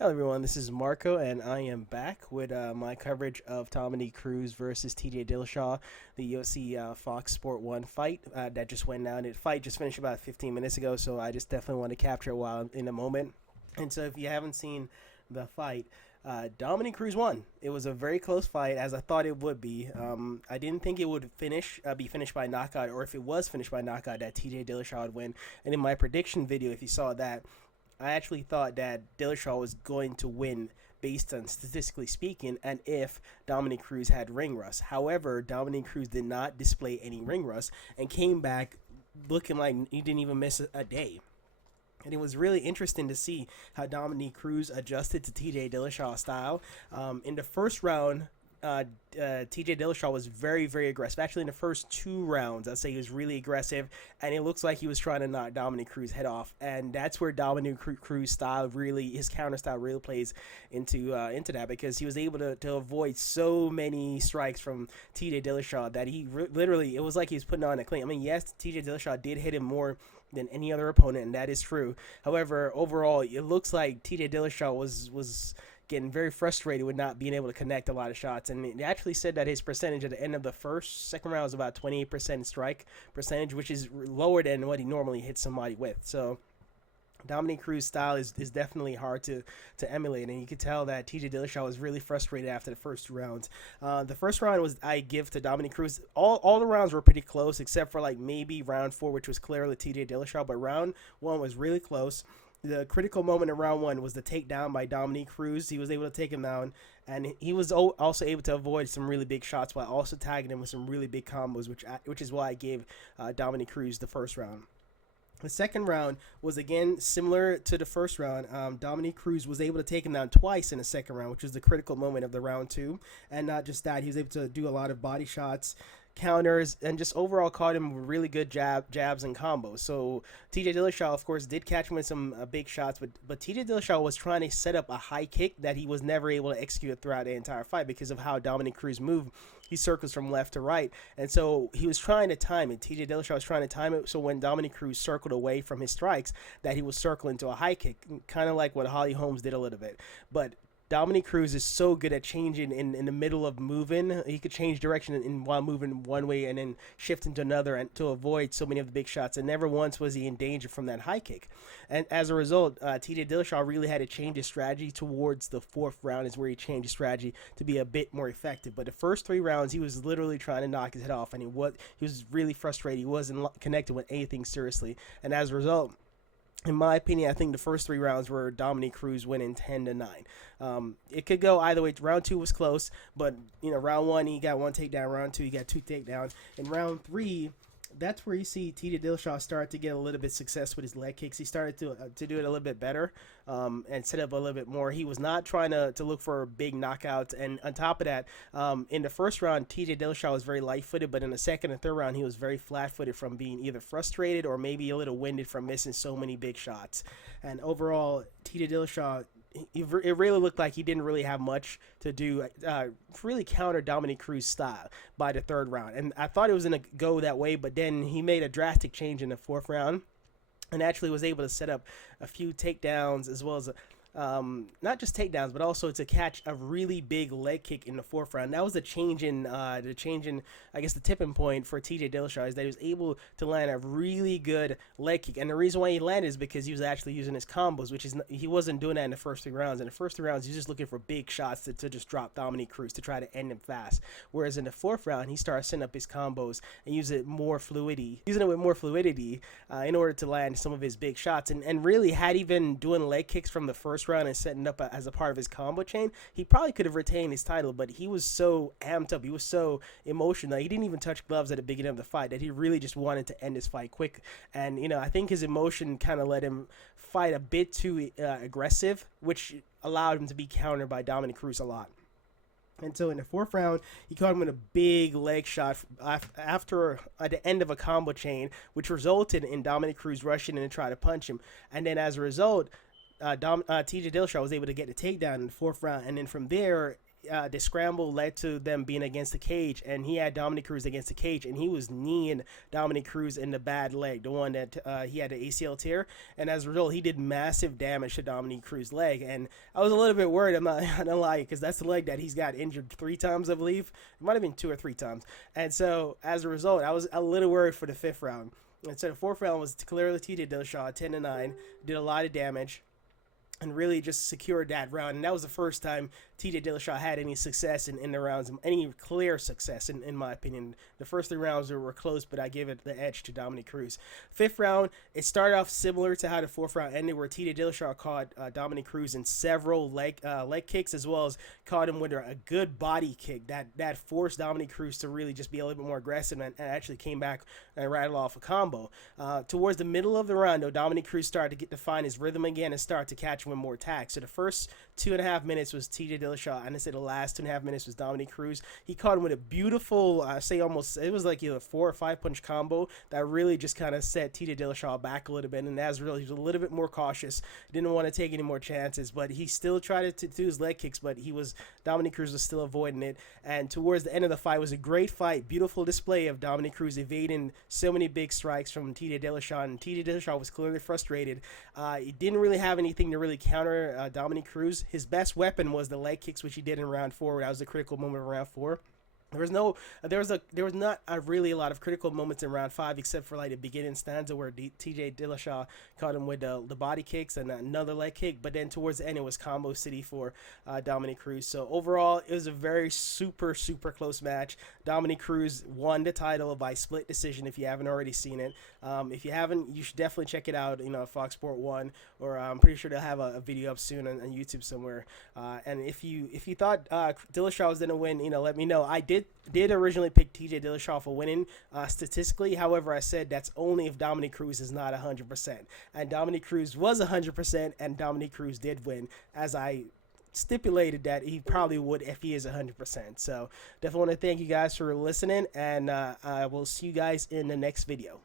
Hello everyone, this is Marco and I am back with my coverage of Domonick Cruz versus TJ Dillashaw, the UFC Fox Sport 1 fight that just went down. The fight just finished about 15 minutes ago, so I just definitely want to capture it while in a moment. And so if you haven't seen the fight, Domonick Cruz won. It was a very close fight, as I thought it would be. I didn't think it would be finished by knockout, or if it was finished by knockout, that TJ Dillashaw would win. And in my prediction video, if you saw that, I actually thought that Dillashaw was going to win based on statistically speaking, and if Domonick Cruz had ring rust. However, Domonick Cruz did not display any ring rust and came back looking like he didn't even miss a day. And it was really interesting to see how Domonick Cruz adjusted to TJ Dillashaw's style. In the first round, TJ Dillashaw was very, very aggressive. Actually, in the first 2 rounds, I'd say he was really aggressive, and it looks like he was trying to knock Domonick Cruz's head off. And that's where Domonick Cruz's style really, his counter style really plays into that, because he was able to avoid so many strikes from TJ Dillashaw that he literally, it was like he was putting on a clean. I mean, yes, TJ Dillashaw did hit him more than any other opponent, and that is true. However, overall, it looks like TJ Dillashaw was getting very frustrated with not being able to connect a lot of shots, and he actually said that his percentage at the end of the second round was about 28% strike percentage, which is lower than what he normally hits somebody with. So Domonick Cruz's style is definitely hard to emulate, and you could tell that TJ Dillashaw was really frustrated after the first 2 rounds. The first round was I give to Domonick Cruz. All the rounds were pretty close, except for like maybe round 4, which was clearly TJ Dillashaw, but round 1 was really close. The critical moment in round 1 was the takedown by Domonick Cruz. He was able to take him down, and he was also able to avoid some really big shots while also tagging him with some really big combos, which is why I gave Domonick Cruz the first round. The second round was again similar to the first round. Domonick Cruz was able to take him down twice in the second round, which was the critical moment of the round 2. And not just that, he was able to do a lot of body shots, counters, and just overall caught him with really good jabs and combos. So TJ Dillashaw, of course, did catch him with some big shots, but TJ Dillashaw was trying to set up a high kick that he was never able to execute throughout the entire fight because of how Domonick Cruz moved. He circles from left to right, and so he was trying to time it. TJ Dillashaw was trying to time it, so when Domonick Cruz circled away from his strikes, that he was circling to a high kick, kind of like what Holly Holmes did a little bit. But Domonick Cruz is so good at changing in the middle of moving. He could change direction while moving one way and then shifting to another, and to avoid so many of the big shots. And never once was he in danger from that high kick. And as a result, TJ Dillashaw really had to change his strategy towards the 4th round, is where he changed his strategy to be a bit more effective. But the first 3 rounds, he was literally trying to knock his head off, and he was really frustrated. He wasn't connected with anything seriously. And as a result, in my opinion, I think the first 3 rounds were Domonick Cruz winning 10-9. It could go either way. Round 2 was close, but round 1 he got 1 takedown. Round 2 he got 2 takedowns. In round 3, that's where you see TJ Dillashaw start to get a little bit success with his leg kicks. He started to do it a little bit better, and set up a little bit more. He was not trying to look for big knockouts. And on top of that, in the first round, TJ Dillashaw was very light-footed, but in the second and third round, he was very flat-footed from being either frustrated or maybe a little winded from missing so many big shots. And overall, TJ Dillashaw, it really looked like he didn't really have much to do really counter Domonick Cruz's style by the 3rd round. And I thought it was going to go that way, but then he made a drastic change in the 4th round and actually was able to set up a few takedowns, as well as not just takedowns, but also to catch a really big leg kick in the 4th round. That was the change in I guess the tipping point for TJ Dillashaw, is that he was able to land a really good leg kick. And the reason why he landed is because he was actually using his combos, which is he wasn't doing that in the first 3 rounds. In the first 3 rounds, he was just looking for big shots to just drop Domonick Cruz, to try to end him fast. Whereas in the 4th round, he started setting up his combos and using it with more fluidity in order to land some of his big shots. And really, had he been doing leg kicks from the first round and setting up as a part of his combo chain, he probably could have retained his title. But he was so amped up, he was so emotional, he didn't even touch gloves at the beginning of the fight, that he really just wanted to end this fight quick. And I think his emotion kind of let him fight a bit too aggressive, which allowed him to be countered by Domonick Cruz a lot. And so in the 4th round, he caught him with a big leg shot after at the end of a combo chain, which resulted in Domonick Cruz rushing in and try to punch him. And then as a result, TJ Dillashaw was able to get the takedown in the 4th round. And then from there, the scramble led to them being against the cage, and he had Dominick Cruz against the cage, and he was kneeing Dominick Cruz in the bad leg, the one that he had the ACL tear, and as a result, he did massive damage to Dominick Cruz's leg. And I was a little bit worried, I'm not gonna lie, because that's the leg that he's got injured 3 times, I believe. It might have been 2 or 3 times. And so, as a result, I was a little worried for the 5th round. And so the 4th round was clearly TJ Dillashaw, 10-9, did a lot of damage, and really just secured that round. And that was the first time TJ Dillashaw had any success in the rounds, any clear success, in my opinion. The first 3 rounds were close, but I gave it the edge to Dominick Cruz. 5th round, it started off similar to how the 4th round ended, where TJ Dillashaw caught Dominick Cruz in several leg kicks, as well as caught him with a good body kick that forced Dominick Cruz to really just be a little bit more aggressive, and actually came back and rattled off a combo. Towards the middle of the round, though, Dominick Cruz started to find his rhythm again and start to catch him with more attacks. So the first 2.5 minutes was TJ Dillashaw, and I said the last 2.5 minutes was Dominick Cruz. He caught him with a beautiful, it was like a 4 or 5 punch combo that really just kind of set TJ Dillashaw back a little bit, and as really, he was a little bit more cautious, didn't want to take any more chances, but he still tried to do his leg kicks, but Dominick Cruz was still avoiding it. And towards the end of the fight, was a great fight, beautiful display of Dominick Cruz evading so many big strikes from TJ Dillashaw, and TJ Dillashaw was clearly frustrated. He didn't really have anything to really counter Dominick Cruz. His best weapon was the leg kicks, which he did in round 4. That was the critical moment of round 4. There was not really a lot of critical moments in round 5, except for like the beginning stanza where TJ Dillashaw caught him with the body kicks and another leg kick. But then towards the end, it was combo city for Dominick Cruz. So overall, it was a very super close match. Dominick Cruz won the title by split decision. If you haven't already seen it, if you haven't, you should definitely check it out. Fox Sport 1, or I'm pretty sure they'll have a video up soon on YouTube somewhere. And if you thought Dillashaw was gonna win, let me know. I did originally pick TJ Dillashaw for winning statistically. However, I said that's only if Dominick Cruz is not 100%. And Dominick Cruz was 100%, and Dominick Cruz did win, as I stipulated that he probably would if he is 100%. So definitely want to thank you guys for listening, and I will see you guys in the next video.